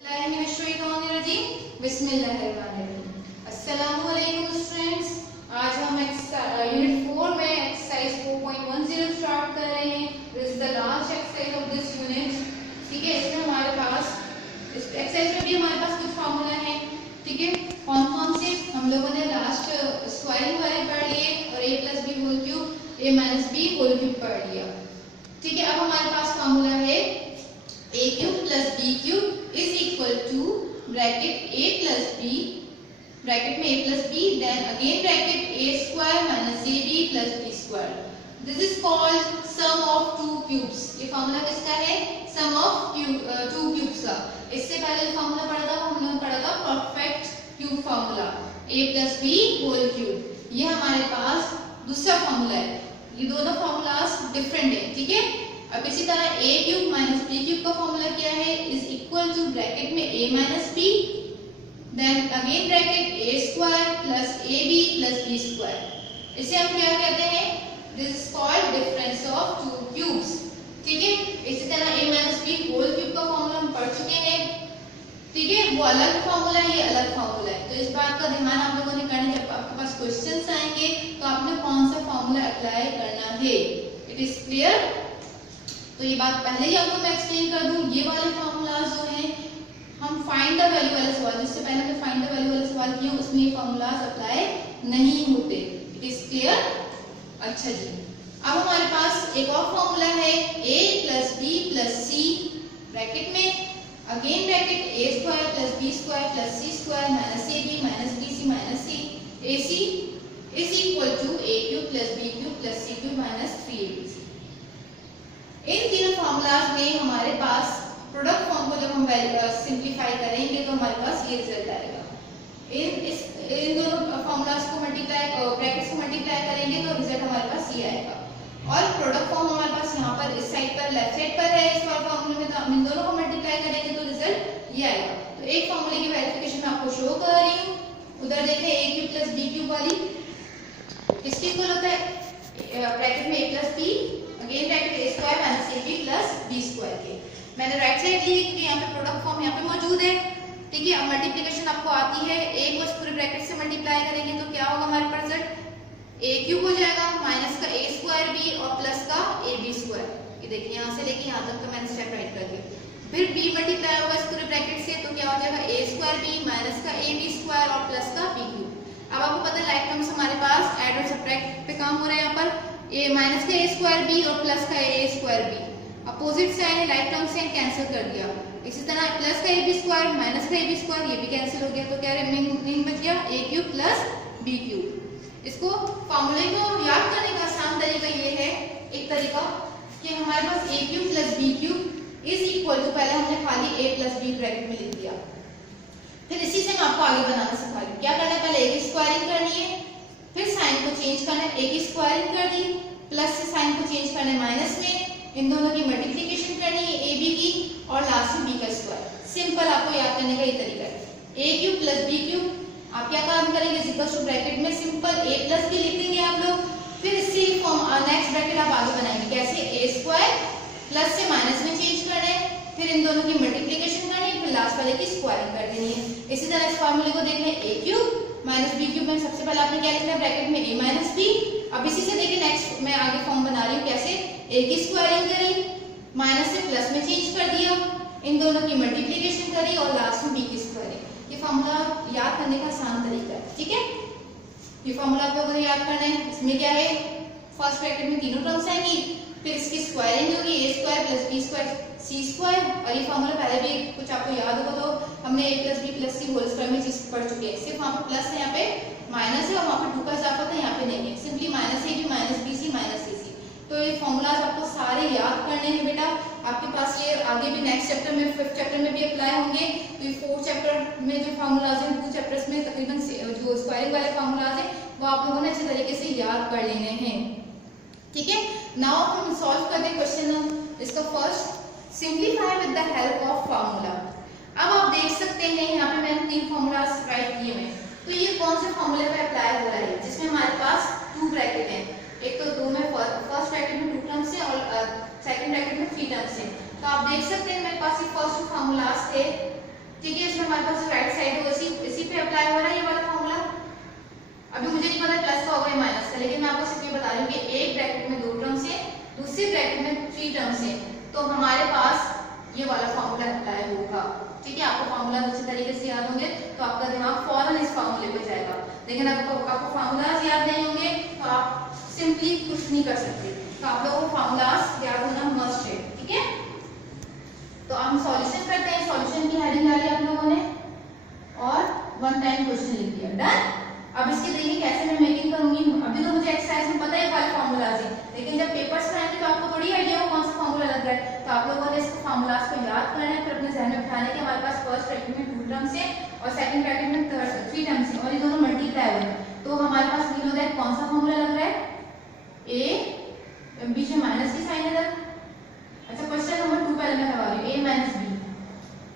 अस्सलामुअलैकुम स्टूडेंट्स, आज हम यूनिट 4 में एक्सरसाइज 4.10 स्टार्ट कर रहे हैं। This is the last exercise of this unit. ठीक है, इसमें हमारे पास इस एक्सरसाइज में भी हमारे पास कुछ फार्मूला है। ठीक है, कौन कौन से हम लोगों ने लास्ट स्क्वायरिंग वाले पढ़ लिए और a plus B whole cube a minus B whole cube पढ़ लिया। ठीक है, अब हमारे पास फार्मूला है a cube plus B cube is equal to bracket a plus B, bracket में a plus B, then again bracket a square minus ab plus b square. This is called sum of two cubes. ये formula किसका है? सम of two cubes का। इससे पहले जो formula पढ़ा था हमने पढ़ा था perfect cube formula a plus B whole cube. ये हमारे पास दूसरा फार्मूला है। ये दोनों फार्मूलास डिफरेंट है। ठीक है, अब इसी तरह a cube minus b cube का फार्मूला क्या है? इज इक्वल टू ब्रैकेट में a minus b, then again bracket a square plus ab plus b square. इसे हम क्या कहते हैं? This is called difference of two cubes. ठीक है, इसी तरह a minus b whole cube का फार्मूला हम पढ़ चुके हैं। ठीक है, वो अलग फार्मूला है, ये अलग फार्मूला है। तो इस बात का ध्यान आप लोगों ने करना, जब आपके पास क्वेश्चंस आएंगे तो आपने कौन सा फार्मूला अप्लाई करना है। It is clear? तो ये बात पहले ही आपको मैं एक्सप्लेन कर दूं। ये वाले फार्मूलाज जो हैं, हम फाइंड द वैल्यू वाले सवाल, जिससे पहले हमने फाइंड द वैल्यू वाले सवाल किए, उसमें ये फार्मूलाज अप्लाई नहीं होते। It is clear? अच्छा जी, अब हमारे पास एक और फार्मूला है a plus B plus C, bracket में again bracket a square plus b square plus c square minus ab minus bc minus c ac is equal to a cube plus b cube plus c cube minus 3abc। इन तीनों formulas में हमारे पास product form को जब हम simplify करेंगे तो हमारे पास ये रिजल्ट आएगा। इन दोनों फार्मूलाज को मल्टीप्लाई, ब्रैकेट्स को मल्टीप्लाई करेंगे तो रिजल्ट हमारे पास ये आएगा। और प्रोडक्ट फॉर्म हमारे पास यहाँ पर इस साइड पर लेफ्ट साइड पर है इस वाले फार्मूले में, तो हम इन दोनों को मल्टीप्लाई करेंगे तो रिजल्ट ये आएगा। तो एक फार्मूले की वेरिफिकेशन मैं आपको शो कर रही हूँ। उधर देखें a cube plus b cube वाली किसके इक्वल होता है? ब्रैकेट में a plus b again bracket a square minus ab plus b square के। मैंने राइट साइड ली क्योंकि यहाँ पे प्रोडक्ट फॉर्म यहाँ पे मौजूद है। ठीक है, अब मल्टीप्लिकेशन आपको आती है, a को इस पूरे ब्रैकेट से मल्टीप्लाई करेंगे तो क्या होगा हमारे पास रिजल्ट? a क्यूब हो जाएगा माइनस का a स्क्वायर b और प्लस का ab स्क्वायर। ये देखिए यहाँ से लेके यहाँ तक तो मैंने स्टेप राइट कर दिया। फिर b मल्टीप्लाई होगा इस पूरे ब्रैकेट से तो क्या हो जाएगा? a स्क्वायर b माइनस का ab स्क्वायर और प्लस का b क्यूब। अब आपको पता है लाइक टर्म्स हमारे पास ऐड और सब्ट्रैक्ट पे काम हो रहा है। यहाँ पर a माइनस का a स्क्वायर b और प्लस का a स्क्वायर b अपोजिट से आए, लाइक टर्म से कैंसिल कर दिया। इसी तरह प्लस का ab स्क्वायर माइनस का ab स्क्वायर ये भी कैंसिल हो गया, तो क्या रिमेनिंग बच गया? a cube plus b cube. इसको फार्मूले को याद करने का आसान तरीका ये है, एक तरीका कि हमारे पास a cube plus b cube is equal to, पहले हमने खाली a प्लस b ब्रैकेट में लिख दिया, फिर इसी से मैं आपको आगे बनाना सिखा रही हूँ। क्या करना है? पहले a की स्क्वायरिंग करनी है, फिर साइन को चेंज करना है। a की स्क्वायरिंग कर दी, प्लस से साइन को चेंज करना है माइनस में, इन दोनों की मल्टीप्लिकेशन करनी है ab की और लास्ट में b का स्क्वायर। सिंपल, आपको याद करने का ये तरीका है। a cube plus b cube आप क्या काम करेंगे? इक्वल टू ब्रैकेट में सिंपल a प्लस b लिख देंगे आप लोग, फिर इसी फॉर्म नेक्स्ट ब्रैकेट आप आगे बनाएंगे। कैसे? a स्क्वायर प्लस से माइनस में चेंज करना है, फिर इन दोनों की मल्टीप्लिकेशन करनी है, फिर लास्ट वाले की स्क्वायरिंग कर देनी है। इसी तरह इस फार्मूले को देखना है a cube minus b cube में सबसे पहले आपने क्या लिखना है? ब्रैकेट में a माइनस b। अब इसी से देखिए नेक्स्ट मैं आगे फॉर्म बना रही हूँ। कैसे? a की स्क्वायरिंग करी, माइनस से प्लस में चेंज कर दिया, इन दोनों की मल्टीप्लिकेशन करी और लास्ट में b की स्क्वायरिंग। ये फार्मूला याद करने का आसान तरीका है। ठीक है, ये फार्मूला आप लोगों ने याद करना है। इसमें क्या है? फर्स्ट ब्रैकेट में तीनों टर्म्स आएंगी, फिर इसकी स्क्वायरिंग होगी a square plus b square c square. और ये फार्मूला पहले भी कुछ आपको याद होगा तो हमने a plus b plus c whole square में चीज पढ़ चुके हैं। सिर्फ वहाँ पे प्लस है, यहाँ पे माइनस है, और वहाँ पे 2 का इजाफा था, यहाँ पे नहीं है। Simply minus ab minus bc minus cc। तो ये फॉर्मूलाज आपको सारे याद करने हैं बेटा। आपके पास ये आगे भी नेक्स्ट चैप्टर में, 5th चैप्टर में भी अप्लाई होंगे। तो ये 4th चैप्टर में जो फॉर्मूलाज हैं, 2 चैप्टर्स में तकरीबन जो स्क्वायरिंग वाले फॉर्मूलाज हैं वो आप लोगों ने अच्छे तरीके से याद कर लेने हैं। ठीक है, नाउ हम सॉल्व करते हैं क्वेश्चन इसका first, simplify with the help of formula. अब आप देख सकते हैं यहाँ पे मैंने 3 फॉर्मूलाज राइट किए हैं। तो ये कौन से फॉर्मूले पे अप्लाई हो रहा है? जिसमें हमारे पास 2 ब्रैकेट हैं, एक तो 2 में फर्स्ट ब्रैकेट में 2 टर्म्स है और सेकंड ब्रैकेट में 3 टर्म्स है। तो आप देख सकते हैं मेरे पास ये फर्स्ट फार्मूलाज थे ठीक है, इसमें हमारे पास राइट साइड होगा, इसी पे अप्लाई हो रहा है ये वाला फॉर्मूला। अभी मुझे नहीं पता प्लस का होगा या माइनस का, लेकिन मैं आपको सिर्फ ये बता रही हूँ कि एक ब्रैकेट में 2 टर्म्स है, दूसरी ब्रैकेट में 3 टर्म्स है, तो हमारे पास ये वाला फॉर्मूला अप्लाई होगा। ठीक है, आपको फॉर्मूला दूसरे तरीके से याद होंगे तो आपका दिमाग फौरन इस फॉर्मूले पे जाएगा, लेकिन आपको फॉर्मूलाज याद नहीं होंगे तो आप सिंपली कुछ नहीं कर सकते। तो आप लोगों को फॉर्मूलाज याद होना मस्ट है। ठीक है, तो हम सॉल्यूशन करते हैं। सॉल्यूशन की हेडिंग डाली आप लोगों ने और 1 टाइम क्वेश्चन लिख दिया, डन। अब इसके देखिए कैसे मैं मेकिंग करूंगी। अभी तो मुझे एक्सरसाइज में पता है वाले फॉर्मूलाज है, लेकिन जब पेपर्स में आएंगे तो आपको थोड़ी आइडिया हो कौन सा फॉर्मूला लग रहा है। तो आप लोगों ने इसको फॉर्मूलाज को याद करना है, फिर अपने जहन में बिठाना है कि हमारे पास फर्स्ट ब्रैकेट में 2 टर्म्स है और सेकंड ब्रैकेट में 3 टर्म्स है और ये दोनों मल्टीप्लाई हुए हैं, तो हमारे पास मीन होता है कौन सा फॉर्मूला लग रहा है, ए बीच में माइनस की साइन है। अच्छा, क्वेश्चन नंबर 2 पहले मैं करवा रही हूँ, a माइनस बी।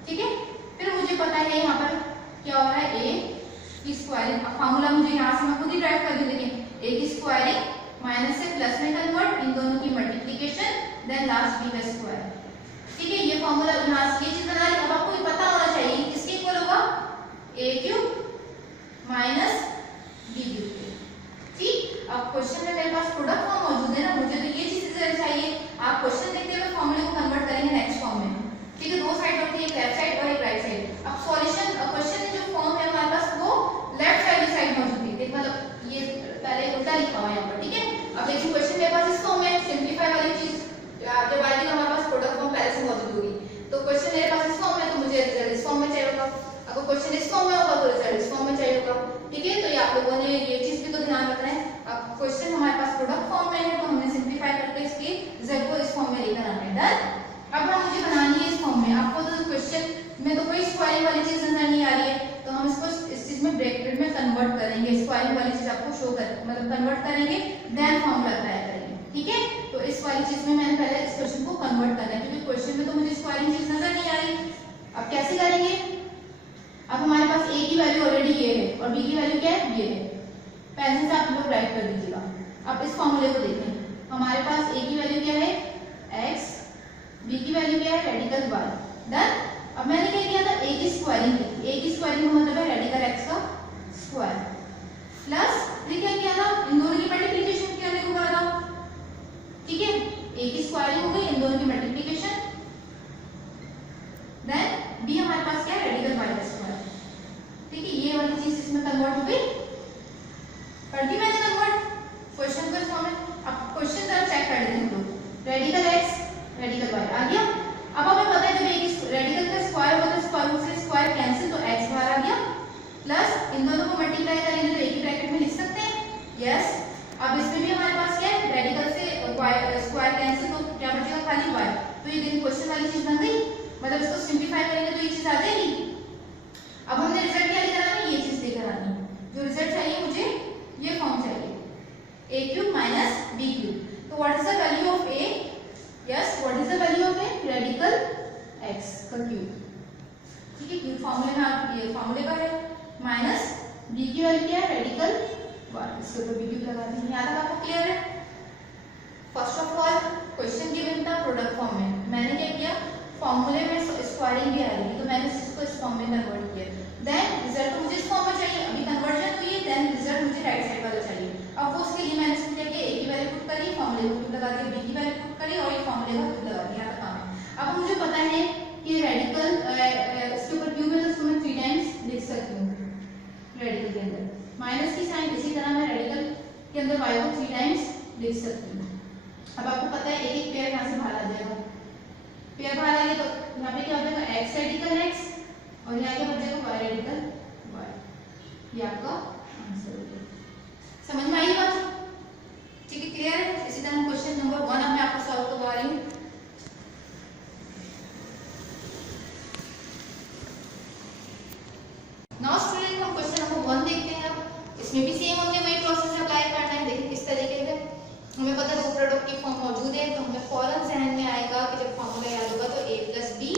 ठीक है, फिर मुझे पता है यहाँ पर क्या हो रहा है, a की स्क्वायरिंग। अब फार्मूला मुझे यहाँ से मैं खुद ही ड्राइव कर दी, देखिए a की स्क्वायरिंग माइनस से प्लस में कन्वर्ट, इन दोनों की मल्टीप्लिकेशन, देन लास्ट b का स्क्वायर। ठीक है, ये फार्मूला यहाँ से ये चीज बना ली। अब आपको ये पता होना चाहिए किसके इक्वल होगा, a cube minus b cube. ठीक, अब क्वेश्चन में मेरे पास प्रोडक्ट फॉर्म मौजूद है ना, मुझे तो ये चीजें चाहिए। आप क्वेश्चन देखते हुए फॉर्मूले को कन्वर्ट करेंगे नेक्स्ट फॉर्म में। ठीक है, 2 साइड होती है, एक लेफ्ट साइड और एक राइट साइड। अब सॉल्यूशन क्वेश्चन में जो फॉर्म है हमारे पास वो लेफ्ट वाली साइड मौजूद है, मतलब ये पहले उल्टा लिखा हुआ है यहाँ पर। ठीक है, अब देखिए क्वेश्चन मेरे पास इस फॉर्म में, सिंपलीफाई वाली चीज जब आएगी तो हमारे पास प्रोडक्ट फॉर्म पहले से मौजूद होगी। तो क्वेश्चन मेरे पास इस फॉर्म में, तो मुझे रिजल्ट इस फॉर्म में चाहिए होगा। अगर क्वेश्चन इस फॉर्म में होगा तो रिजल्ट इस फॉर्म में चाहिए होगा। ठीक है, तो ये आप लोगों ने ये चीज भी तो ध्यान रखना है। अब क्वेश्चन हमारे पास प्रोडक्ट फॉर्म में है तो हमने सिंपलीफाई करके इसके रिजल्ट को इस फॉर्म में लेकर आना है, डन। अब हम मुझे बनानी है इस फॉर्म में। आपको तो क्वेश्चन में तो कोई स्क्वायरिंग वाली चीज नजर नहीं आ रही है, तो हम इसको इस चीज में ब्रैकेट में कन्वर्ट करेंगे, स्क्वायरिंग वाली चीज आपको शो कर मतलब कन्वर्ट करेंगे, देन फॉर्मूला अप्लाई करेंगे। ठीक है, तो इस वाली चीज में मैंने पहले इस क्वेश्चन को कन्वर्ट करना है, क्योंकि क्वेश्चन में तो मुझे स्क्वायरिंग चीज नजर नहीं आ रही। अब कैसे करेंगे, अब हमारे पास a की वैल्यू ऑलरेडी ये है और b की वैल्यू क्या है, ये है। पेंसिल से आप लोग राइट कर दीजिएगा। अब इस फॉर्मूले को देखें, हमारे पास a की वैल्यू क्या है, x, b की वैल्यू क्या है, रेडिकल y, डन। अब मैंने क्या किया था, a की स्क्वायरिंग की। a की स्क्वायरिंग का मतलब है रेडिकल x का स्क्वायर प्लस ये क्या किया था, इन दोनों की मल्टीप्लिकेशन करने को कहा था। ठीक है, a की स्क्वायरिंग हो गई, इन दोनों की मल्टीप्लिकेशन, देन b हमारे पास क्या है, रेडिकल y का स्क्वायर। ठीक है, ये वाली चीज इसमें कन्वर्ट हो गई, कर दी मैंने कन्वर्ट क्वेश्चन को इस फॉर्म में। अब क्वेश्चन जरा चेक कर लेते हैं हम लोग, रेडिकल x रेडिकल y आ गया। अब हमें पता है जब एक रेडिकल का स्क्वायर होता है स्क्वायर रूट से स्क्वायर कैंसिल, तो x बाहर आ गया, प्लस इन दोनों को मल्टीप्लाई करेंगे तो एक ही ब्रैकेट में लिख सकते हैं, यस। अब इसमें भी हमारे पास क्या है, रेडिकल से स्क्वायर कैंसिल, तो क्या बचेगा, खाली y। तो ये दिन क्वेश्चन वाली चीज बन गई, मतलब इसको सिंपलीफाई करेंगे तो ये चीज आ जाएगी। अब हमने रिजल्ट क्या लेकर आना है, ये चीज लेकर आनी है। जो रिजल्ट चाहिए मुझे ये फॉर्म चाहिए, a cube minus b cube. तो what is the value of a, yes what is the value of a, radical x का क्यूब। ठीक है, क्यूब फॉर्मूले में आप ये फॉर्मूले का है, माइनस b की वैल्यू क्या है, रेडिकल y, इसके ऊपर b क्यूब लगा देंगे। यहाँ तक आपको क्लियर है। First of all question given था प्रोडक्ट फॉर्म में, मैंने क्या किया, फॉर्मूले में स्क्वायरिंग भी आ रही है तो मैंने इसको इस फॉर्म में कन्वर्ट किया, देन रिजल्ट मुझे इस फॉर्म में चाहिए। अभी कन्वर्जन हुई है, देन रिजल्ट मुझे राइट साइड वाला चाहिए। अब वो उसके लिए मैंने इसमें क्या किया, a की वैल्यू पुट करी, फॉर्मूले को क्यूब लगा दिया, b की वैल्यू पुट करी और ये फॉर्मूले का क्यूब लगा दिया। यहाँ तक काम है। अब मुझे पता है कि रेडिकल इसके ऊपर क्यूब है तो इसको मैं 3 टाइम्स लिख सकती हूँ रेडिकल के अंदर, माइनस की साइन, इसी तरह मैं रेडिकल के अंदर y को 3 टाइम्स लिख सकती हूँ। अब आपको पता है एक एक पेयर यहाँ से बाहर आ जाएगा, पेयर बाहर आएगा तो यहाँ पे क्या हो जाएगा, x रेडिकल x और यहाँ क्या बच जाएगा, y रेडिकल y। ये आपका आंसर हो गया। समझ में आई बात? ठीक है, क्लियर है। इसी तरह क्वेश्चन नंबर 1 मैं आपको सॉल्व करवा रही हूँ। नाउ स्टूडेंट हम क्वेश्चन नंबर 1 देखते हैं। अब इसमें भी सेम हमने वही प्रोसेस अप्लाई करना है। देखिए किस तरीके से, हमें पता है 2 प्रोडक्ट की फॉर्म मौजूद है तो हमें फौरन जहन में आएगा कि जब फॉर्मूला याद होगा तो a प्लस b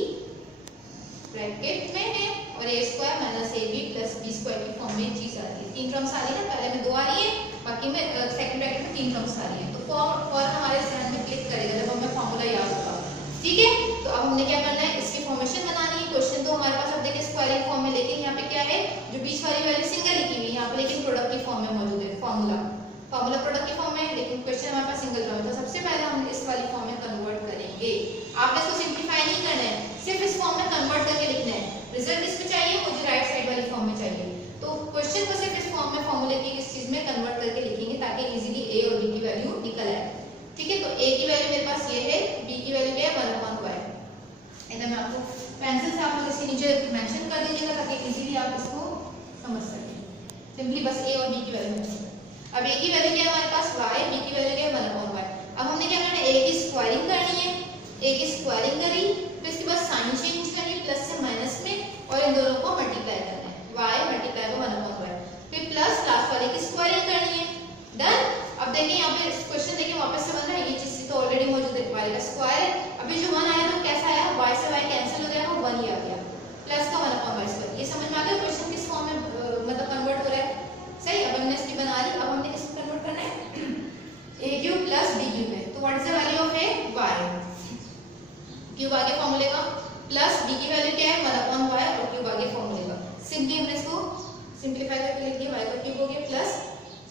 ब्रैकेट में है और a square minus ab plus b square की फॉर्म में चीज आ रही है। 3 टर्म्स आ रही है, पहले में 2 आ रही है, बाकी में सेकंड ब्रैकेट में 3 टर्म्स आ रही है। तो फॉर्मूला हमारे जहन में क्लिक करेगा जब हमें फॉर्मूला याद होगा। ठीक है, तो अब हमने क्या करना है, इसकी फॉर्मेशन बनानी है। क्वेश्चन तो हमारे पास अब देखिए स्क्वायरिंग फॉर्म में, लेकिन यहाँ पे क्या है, जो बीच वाली वैल्यू सिंगल लिखी हुई है यहाँ पे, लेकिन प्रोडक्ट की फॉर्म में मौजूद है। फॉर्मूला प्रोडक्ट की फॉर्म में है, लेकिन क्वेश्चन हमारे पास सिंगल फॉर्म है। तो सबसे पहले हम इस वाली फॉर्म में कन्वर्ट करेंगे। आपने इसको सिंप्लीफाई नहीं करना है, सिर्फ इस फॉर्म में कन्वर्ट करके लिखना है। रिजल्ट इसमें चाहिए, मुझे राइट साइड वाली फॉर्म में चाहिए। तो क्वेश्चन को सिर्फ इस फॉर्म में फॉर्मूले की इस चीज में कन्वर्ट करके लिखेंगे ताकि इजीली ए और बी की वैल्यू निकल आए। ठीक है, तो ए की वैल्यू मेरे पास ये है, बी की वैल्यू क्या है 1/y। इधर मैं आपको पेंसिल से आप लोग इसके नीचे मेंशन कर दीजिएगा ताकि इजीली आप इसको समझ सकें। सिंपली बस ए और बी की वैल्यू मेंशन। अब ए की वैल्यू क्या है हमारे पास y, बी की वैल्यू क्या है 1/y। अब हमने क्या करना है, ए की स्क्वायरिंग करनी है। ए की स्क्वायरिंग करी, फिर इसके बाद साइन चेंज करनी है प्लस से माइनस में, और इन दोनों को मल्टीप्लाई करना है, y मल्टीप्लाई बाय 1/y। फिर प्लस लास्ट वाले की स्क्वायरिंग करनी है। डन। अब देखिए यहाँ पे क्वेश्चन देखिए वापस से बन रहा है, ये चीज तो ऑलरेडी मौजूद है, y का स्क्वायर है। अभी जो 1 आया तो कैसा आया, y से y कैंसिल हो जाएगा, 1 ही आ गया, प्लस का 1/y स्क्वायर। ये समझ में आ गया क्वेश्चन किस फॉर्म में मतलब कन्वर्ट हो रहा है। सही, अब हमने इसकी बना ली। अब हमने किसको कन्वर्ट करना है, a cube plus b cube है, तो what is the value of a, y cube आगे फॉर्मूले का, प्लस b की वैल्यू क्या है 1/y, और क्यूब आगे फॉर्मूले का। सिंपली हमने इसको सिंपलीफाई करके लिख दिया, y का क्यूब हो गया प्लस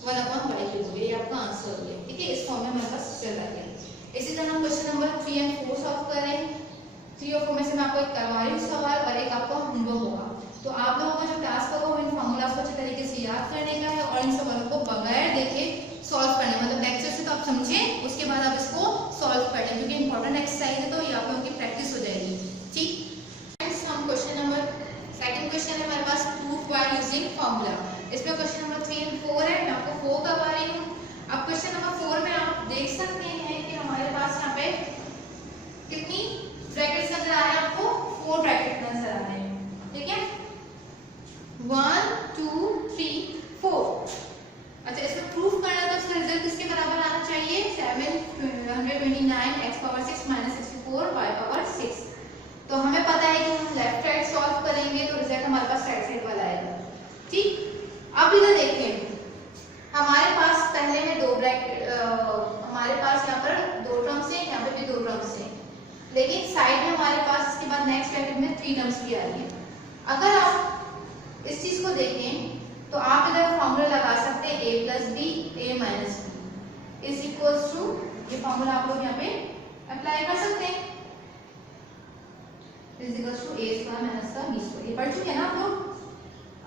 1/y क्यूब हो गया, ये आपका आंसर हो गया। ठीक है, इस फॉर्म में हमारे पास चल रहा है। इसी तरह हम क्वेश्चन नंबर 3 और 4 सॉल्व कर रहे हैं। 3 और 4 में से मैं आपको एक करवा रही हूँ सवाल, और एक आपका होमवर्क होगा। तो आप लोगों का जो टास्क होगा वो इन फॉर्मूलाज को अच्छे तरीके से याद करने का है, और इन सवालों को बगैर देखे सॉल्व करना है। मतलब लेक्चर से तो आप समझें, उसके बाद आप इसको सॉल्व करें, क्योंकि इंपॉर्टेंट एक्सरसाइज है, तो ये आप लोगों की प्रैक्टिस हो जाएगी। ठीक, हम क्वेश्चन नंबर सेकंड क्वेश्चन है हमारे पास, प्रूफ बाय यूजिंग फॉर्मूला। इसमें क्वेश्चन नंबर 3 और 4 है, मैं आपको 4 करवा रही हूँ। अब क्वेश्चन नंबर 4 में आप देख सकते हैं कि हमारे पास यहाँ पे कितनी ब्रैकेट्स नजर आ रहे हैं, आपको 4 ब्रैकेट नजर आ रहे हैं। ठीक है, 1 2 3 4। अच्छा, इसमें प्रूफ करना तो इसका रिजल्ट किसके बराबर आना चाहिए, 729 x power 6 minus 64 y power 6। तो हमें पता है कि हम लेफ्ट साइड सॉल्व करेंगे तो रिजल्ट हमारे पास राइट साइड वाला आएगा। ठीक, अब इधर देखिए हमारे पास पहले में 2 ब्रैकेट, हमारे पास यहाँ पर 2 टर्म्स हैं, यहाँ पे भी 2 टर्म्स हैं, लेकिन साइड में हमारे पास इसके बाद नेक्स्ट ब्रैकेट में 3 टर्म्स भी आ रही है। अगर आप इस चीज को देखें तो आप इधर फॉर्मूला लगा सकते हैं a plus B a minus B is equals to, ये फॉर्मूला आप लोग यहाँ पे अप्लाई कर सकते हैं, is equals to a square minus का b स्क्वायर। ये पढ़ चुके हैं ना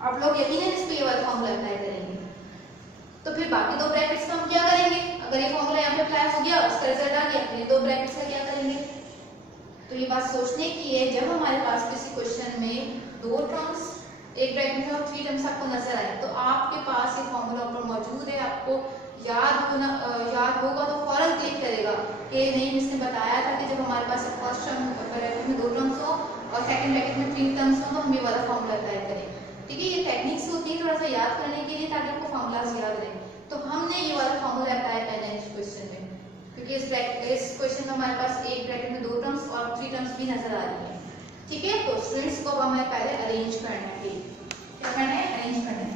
आप लोग यकीनन इस पे ये वाला फॉर्मूला अप्लाई करेंगे। तो फिर बाकी 2 ब्रैकेट्स का हम क्या करेंगे, अगर ये फॉर्मूला यहाँ पे अप्लाई हो गया, उसका रिजल्ट आ गया, फिर 2 ब्रैकेट्स का क्या करेंगे। तो ये बात सोचने की है, जब हमारे पास किसी क्वेश्चन में 2 टर्म्स एक ब्रैकेट में और 3 टर्म्स आपको नजर आए, तो आपके पास ये फॉर्मूला ऊपर मौजूद है, आपको याद होगा तो फौरन क्लिक करेगा कि नहीं, इसने बताया था कि जब हमारे पास फर्स्ट टर्म ब्रैकेट में 2 टर्म्स हो और सेकंड ब्रैकेट में 3 टर्म्स हो तो हम ये वाला फॉर्मूला अप्लाई करें। ठीक है, ये टेक्निक्स होती है थोड़ा सा याद करने के लिए, ताकि आपको फॉर्मूलाज याद रहे। तो हमने ये वाला फॉर्मूला अप्लाई करना है इस क्वेश्चन में, क्योंकि इस क्वेश्चन में हमारे पास एक ब्रैकेट में 2 टर्म्स और 3 टर्म्स भी नजर आ रही है। ठीक है, तो स्टूडेंट्स को अब हमें पहले अरेंज करना है। क्या करना है, अरेंज करना है।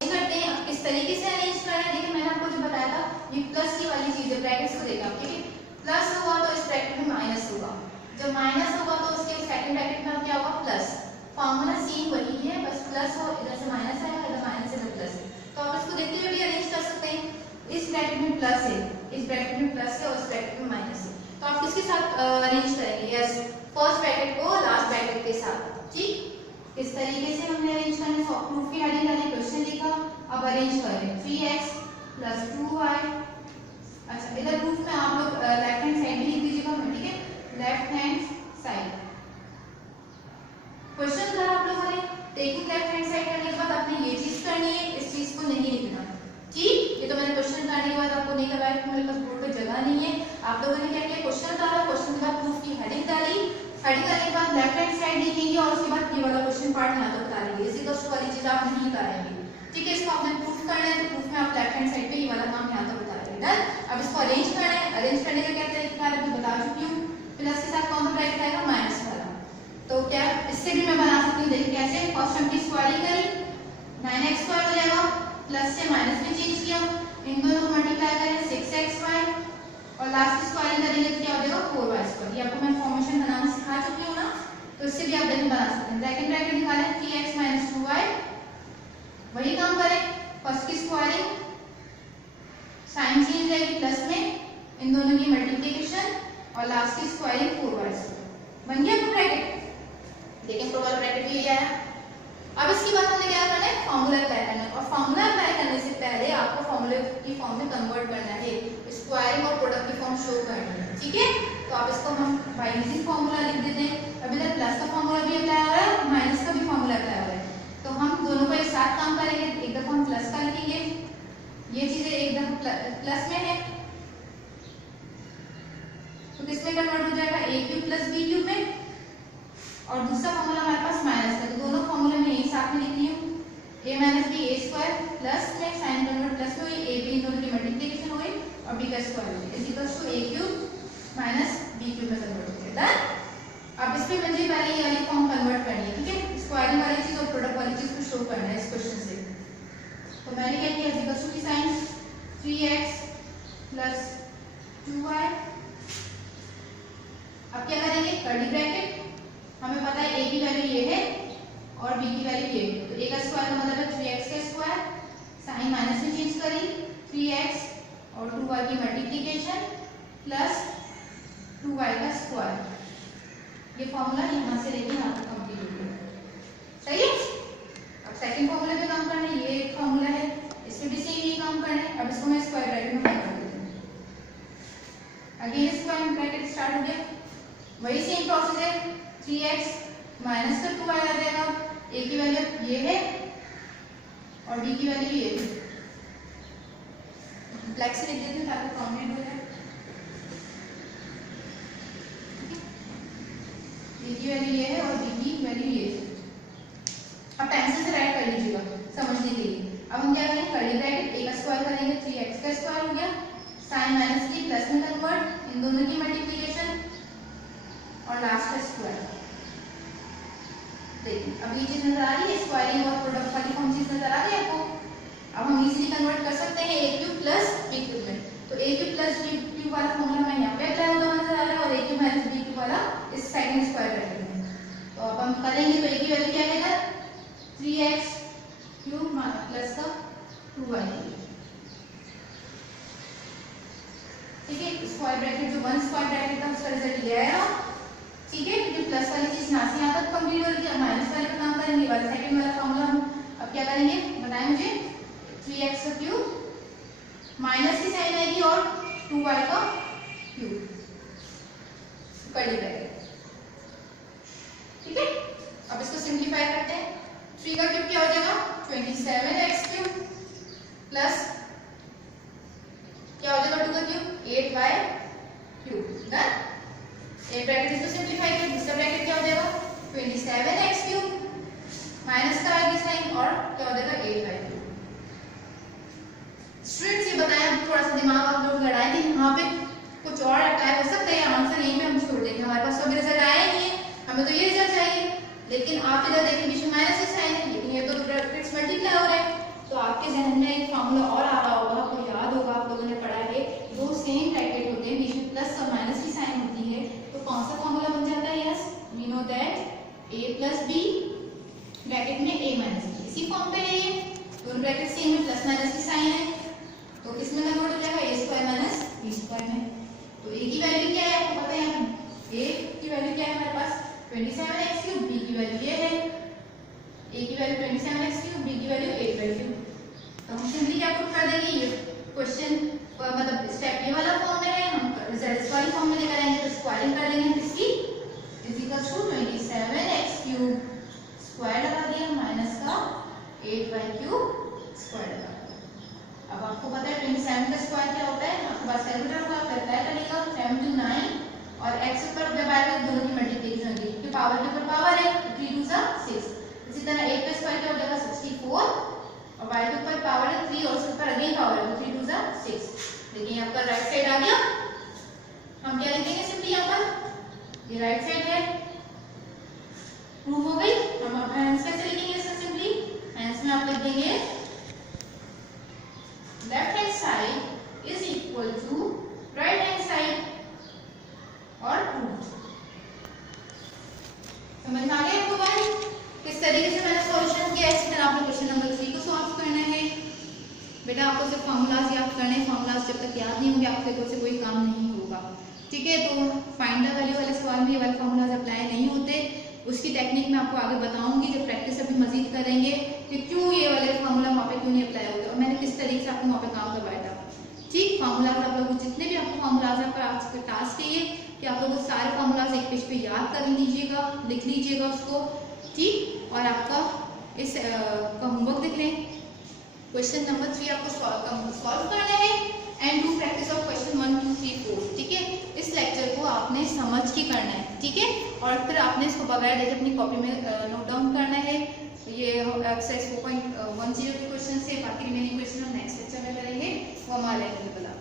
करते हैं, किस तरीके से अरेंज करना है। देखिए मैंने आपको जो बताया था, ये प्लस की वाली चीज है, ब्रैकेट्स को देखा। ठीक है, प्लस होगा तो इस ब्रैकेट में माइनस होगा, जब माइनस होगा तो उसके सेकंड ब्रैकेट में क्या होगा, प्लस। फॉर्मूला सेम वही है, बस प्लस हो, इधर से माइनस आएगा, इधर माइनस इधर प्लस। तो आप इसको देखते हुए भी अरेंज कर सकते हैं। इस ब्रैकेट में प्लस है, इस ब्रैकेट में प्लस है और इस ब्रैकेट में माइनस है, तो आप किसके साथ अरेंज करेंगे, यस, फर्स्ट ब्रैकेट को लास्ट ब्रैकेट के साथ। ठीक, इस तरीके से हमने अरेंज करना है। प्रूफ की हेडिंग डाली, क्वेश्चन लिखा, अब अरेंज करें 3x प्लस 2y। अच्छा, इधर प्रूफ में आप लोग लेफ्ट हैंड साइड भी लिख दीजिएगा। ठीक है, लेफ्ट हैंड साइड क्वेश्चन था आप लोगों ने, टेकिंग लेफ्ट हैंड साइड करने के बाद आपने ये चीज करनी है, इस चीज को नहीं लिखना। ठीक, ये तो मैंने क्वेश्चन करने के बाद आपको नहीं करवाया क्योंकि मेरे पास बोर्ड पे जगह नहीं है। आप लोगों ने क्या किया, क्वेश्चन डाला, क्वेश्चन के बाद प्रूफ की हेडिंग डाली, हेडिंग डालने के बाद लेफ्ट हैंड साइड लिखेंगे और उसके बाद ये वाला क्वेश्चन पार्ट यहाँ तक बता देंगे। इसी दोस्तों वाली चीज आप नहीं करेंगे। ठीक है, इसको आपने प्रूफ करना है, तो प्रूफ में आप लेफ्ट हैंड साइड पे ये वाला काम यहाँ तक बता देंगे। डन। अब इसको अरेंज करना है, अरेंज करने का क्या तरीका है बता चुकी हूँ। प्लस के साथ कौन सा ब्रैकेट आएगा, माइनस वाला। तो क्या इससे भी मैं बना सकती हूँ, देखिए कैसे। फर्स्ट टर्म की स्क्वायरिंग करी, 9x स्क्वायर हो जाएगा, प्लस से माइनस में चेंज किया, इन दोनों को मल्टीप्लाई करें 6xy, और लास्ट की स्क्वायरिंग करेंगे तो क्या हो ये आपको मैं फॉर्मेशन बनाना सिखा चुकी हूँ ना, तो इससे भी आप देखिए बना सकते हैं। ब्रैकेट ब्रैकेट निकालें 3x माइनस 2y, वही काम करें, फर्स्ट की स्क्वायरिंग, साइन चेंज रहेगी प्लस में, इन दोनों की मल्टीप्लिकेशन और लास्ट की स्क्वायरिंग 4y। बन गया आपका ब्रैकेट। देखिए प्रोबेबल ब्रैकेट भी आया। अब इसके बाद हमने क्या करना है, फॉर्मूला अप्लाई करना है, और फॉर्मूला अप्लाई करने से पहले आपको फॉर्मूले की फॉर्म में कन्वर्ट करना है, स्क्वायरिंग और प्रोडक्ट की फॉर्म शो करनी है, ठीक है। तो आप इसको हम बाय यूजिंग फॉर्मूला लिख देते हैं। अभी तक प्लस का फॉर्मूला भी अप्लाई हो रहा है और माइनस का भी फॉर्मूला अप्लाई हो रहा है, तो हम दोनों को एक साथ काम करेंगे। एक दफा हम प्लस का लिखेंगे, ये चीजें एक दफा प्लस में है तो किसमें कन्वर्ट हो जाएगा, a cube plus b cube में, और दूसरा फॉर्मूला हमारे पास माइनस का, तो दोनों फॉर्मूले में एक साथ में लिख रही हूँ, a minus B A square plus में साइन कन्वर्ट प्लस में हुई, a b इन दोनों की मल्टीप्लिकेशन हुई और b का स्क्वायर हुई, is equals to a cube minus b cube में कन्वर्ट हो गया। अब इस पे मुझे पहले ये वाली फॉर्म कन्वर्ट करनी है, ठीक है, स्क्वायरिंग वाली चीज और प्रोडक्ट वाली चीज को शो करना है इस क्वेश्चन से। तो मैंने क्या किया, इज इक्वल्स टू की साइन 3x प्लस 2y। अब क्या करेंगे, कर्ली ब्रैकेट, हमें पता है a की वैल्यू ये है और b की वैल्यू ये है, तो a का स्क्वायर का मतलब है 3x का स्क्वायर, साइन माइनस में चेंज करी 3x और 2y की मल्टीप्लिकेशन प्लस 2y का स्क्वायर। ये फॉर्मूला यहाँ से लेके यहाँ तक कंप्लीट हो गया, सही है। अब सेकंड फॉर्मूले पे काम करना है, ये एक फॉर्मूला है, इसमें भी सेम ये काम करना है। अब इसको मैं स्क्वायर ब्रैकेट में फाइंड कर देती हूँ। अगेन स्क्वायर ब्रैकेट स्टार्ट हो गया, वही सेम प्रोसेस है, 3x माइनस का 2y आ जाएगा, a की वैल्यू ये है और b की वैल्यू ये है। ब्लैक से लिख देते हैं ताकि प्रोमिनेंट हो जाए, a की वैल्यू ये है और b की वैल्यू ये है। अब पेंसिल से राइट कर लीजिएगा समझने के लिए। अब हम क्या करेंगे, कर्ली ब्रैकेट, a का स्क्वायर करेंगे, 3x का स्क्वायर हो गया, साइन माइनस की प्लस में कन्वर्ट, इन दोनों की मल्टीप्लिकेशन और लास्ट का स्क्वायर। देखिए अब ये चीज नजर आ रही है, स्क्वायरिंग और प्रोडक्ट वाली फॉर्म चीज नजर आ रही है आपको। अब हम इजीली कन्वर्ट कर सकते हैं a cube plus b cube में, तो a cube plus b cube वाला फॉर्मूला मैं यहाँ पे अप्लाई होता नजर आ रहा है और a cube minus b cube वाला इस सेकंड स्क्वायर ब्रैकेट में। तो अब हम करेंगे, तो a की वैल्यू क्या आएगा, 3x क्यूब प्लस का 2y, ठीक है। स्क्वायर ब्रैकेट जो वन स्क्वायर ब्रैकेट था उसका रिजल्ट ये आया, ठीक है, क्योंकि प्लस वाली चीज यहाँ से यहाँ तक कंप्लीट हो रही है। माइनस वाले पे काम करेंगे, वाला सेकंड वाला फॉर्मूला हम अब क्या करेंगे, बताएं मुझे, 3x क्यूब माइनस की साइन आएगी और 2y का क्यूब, कर्ली ब्रैकेट, ठीक है। अब इसको सिंप्लीफाई करते हैं, 3 का क्यूब क्या हो जाएगा, 27x क्यूब प्लस क्या हो जाएगा 2 का क्यूब 8y क्यूब, डन। एक ब्रैकेट इसको सिंप्लीफाई किया, दूसरा ब्रैकेट क्या हो जाएगा 27x क्यूब माइनस का आगे साइन और क्या हो जाएगा 8y क्यूब। स्टूडेंट्स ये बताया, थोड़ा सा दिमाग आप लोग लड़ाएं कि यहाँ पे कुछ और अप्लाई हो सकता है, आंसर यहीं पे हम छोड़ देंगे, हमारे पास तो अभी रिजल्ट आया ही नहीं है, हमें तो ये रिजल्ट चाहिए। लेकिन आप इधर देखिए बीच में माइनस का साइन है, लेकिन ये तो ब्रैकेट्स मल्टीप्लाई हो रहा है, तो आपके जहन में एक फॉर्मूला और आ रहा होगा, आपको याद होगा, आप लोगों ने पढ़ा है, दो सेम ब्रैकेट होते हैं, बीच में प्लस और माइनस की साइन होती है, तो कौन सा फॉर्मूला बन जाता है, yes we know that a plus b bracket में a माइनस b, इसी फॉर्म पे है ये, दोनों ब्रैकेट सेम है, प्लस माइनस की साइन है, तो किसमें कन्वर्ट हो जाएगा, a square minus b square में। तो a की वैल्यू क्या है आपको पता है, यहाँ पे a की वैल्यू क्या है हमारे पास 27x क्यूब, b की वैल्यू ये है, a की वैल्यू 27x क्यूब, b की वैल्यू 8y क्यूब। तो हम सिंपली क्या पुट कर देंगे, ये क्वेश्चन मतलब स्टेप ये वाला फॉर्म में है, हम रिजल्ट्स वाली फॉर्म में लेकर आएंगे, तो स्क्वायरिंग कर लेंगे किसकी, is equals to 27x cube square लगा दिया माइनस का 8y क्यूब स्क्वायर लगा दिया। अब आपको पता है 27 का स्क्वायर क्या होता है, आपके पास कैलकुलेटर होगा, आप अप्लाई करेगा 7 to 9 और x पर डिवाइड दोनों की मल्टीप्लिकेशन होगी, क्योंकि पावर के ऊपर पावर है, 3 2 6। इसी तरह 8 का स्क्वायर क्या हो जाएगा 64 और y के ऊपर पावर है 3 और उसके ऊपर अगेन पावर है, 3 2 6। देखिए यहाँ पर राइट साइड आ गया, हम क्या लिखेंगे सिंपली, यहाँ पर ये राइट साइड है, प्रूव हो गई। हम अब हैंड्स कैसे लिखेंगे इसका, सिंपली हैंड्स में आप लिख देंगे left hand side is equal to right hand side और प्रूव। फार्मूलाज याद करने, फार्मूलाज जब तक याद नहीं होंगे आपके तो से कोई काम नहीं होगा। ठीक है, तो फाइंड द वैल्यू वाले सवाल में ये वाले फार्मूलाज अप्लाई नहीं होते। उसकी टेक्निक मैं आपको आगे बताऊंगी जब प्रैक्टिस अभी मजीद करेंगे कि क्यों ये वाले फार्मूला वहाँ पे क्यों नहीं अप्लाई होते और मैंने किस तरीके से आपको वहाँ पे काम करवाया था। ठीक, फार्मूलाज आप लोग जितने भी आपको फार्मूलाज है पर आज का टास्क है ये कि आप लोग सारे फार्मूलाज एक पेज पे याद कर लीजिएगा, लिख लीजिएगा उसको। ठीक, और आपका इस का होमवर्क देख लें। क्वेश्चन नंबर 3 आपको सॉल्व करना है and do practice of question 1 2 3 4। ठीक है, इस लेक्चर को आपने समझ के करना है। ठीक है, और फिर आपने इसको बगैर देखे अपनी कॉपी में नोट डाउन करना है। ये एक्सरसाइज 4.10 के क्वेश्चन से, बाकी रिमेनिंग क्वेश्चन हम नेक्स्ट लेक्चर में करेंगे। वो हमारे